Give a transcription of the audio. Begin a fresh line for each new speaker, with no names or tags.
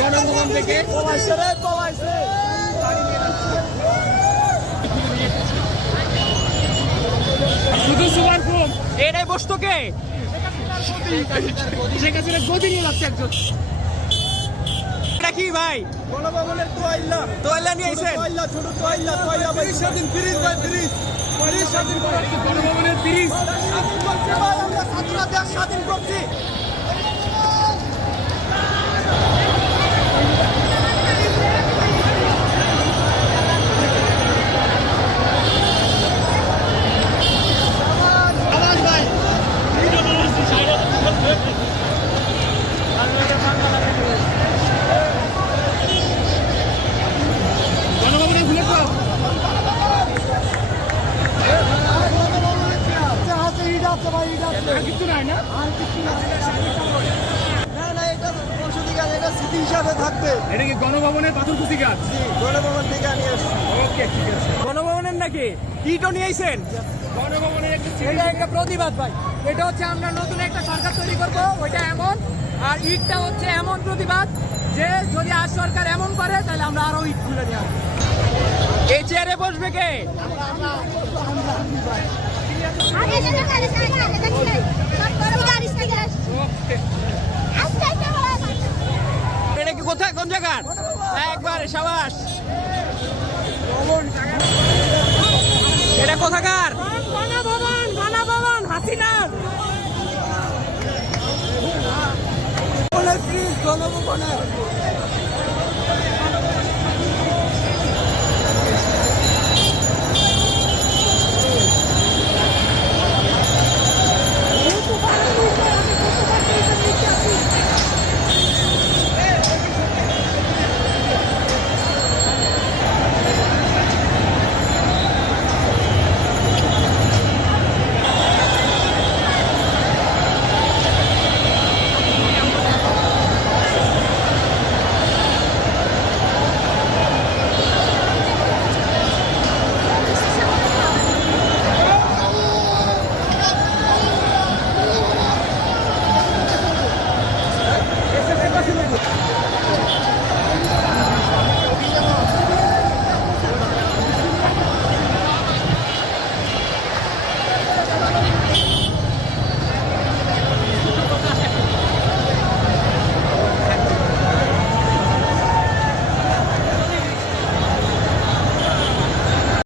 গণভবন থেকে। শুধু super foam এটাই বসতো কে? শেখ হাসিনা গদি নিয়ে যাচ্ছে একজন। কি ভাই?
গণভবনের তোয়াইল্লা।
তোয়াল্লা নিয়ে আইছেন।
তোয়াইল্লা ছোট তোয়াইল্লা তোয়াইল্লা। ভাই স্বাধীন ফ্রিজ ভাই ফ্রিজ ফ্রিজ স্বাধীন আমরা দেশ স্বাধীন করছি।
না
না না এটা সংসদী গাছ এটা স্মৃতি হিসাবে থাকবে
এটা কি গণভবনের পাথরকুচি গাছ?
গণভবন থেকে নিয়ে
ওকে ঠিক আছে। গণভবনের নাকি? ইটও নিয়ে আইছেন? গণভবনের
এটা একটা প্রতিবাদ ভাই। এটা হচ্ছে আমরা নতুন একটা সরকার তৈরি করব ওইটা এমন। আর ইটটা হচ্ছে এমন প্রতিবাদ যে যদি আর সরকার এমন করে তাহলে আমরা আরও ইট খুলে আসব।
এই চেয়ারে বসবে কে?
এটা কি কোথায়? কোন জায়গার? একবারে সাবাস। এটা কোথাকার? ভবন ভবন হাসিনা জনগণের?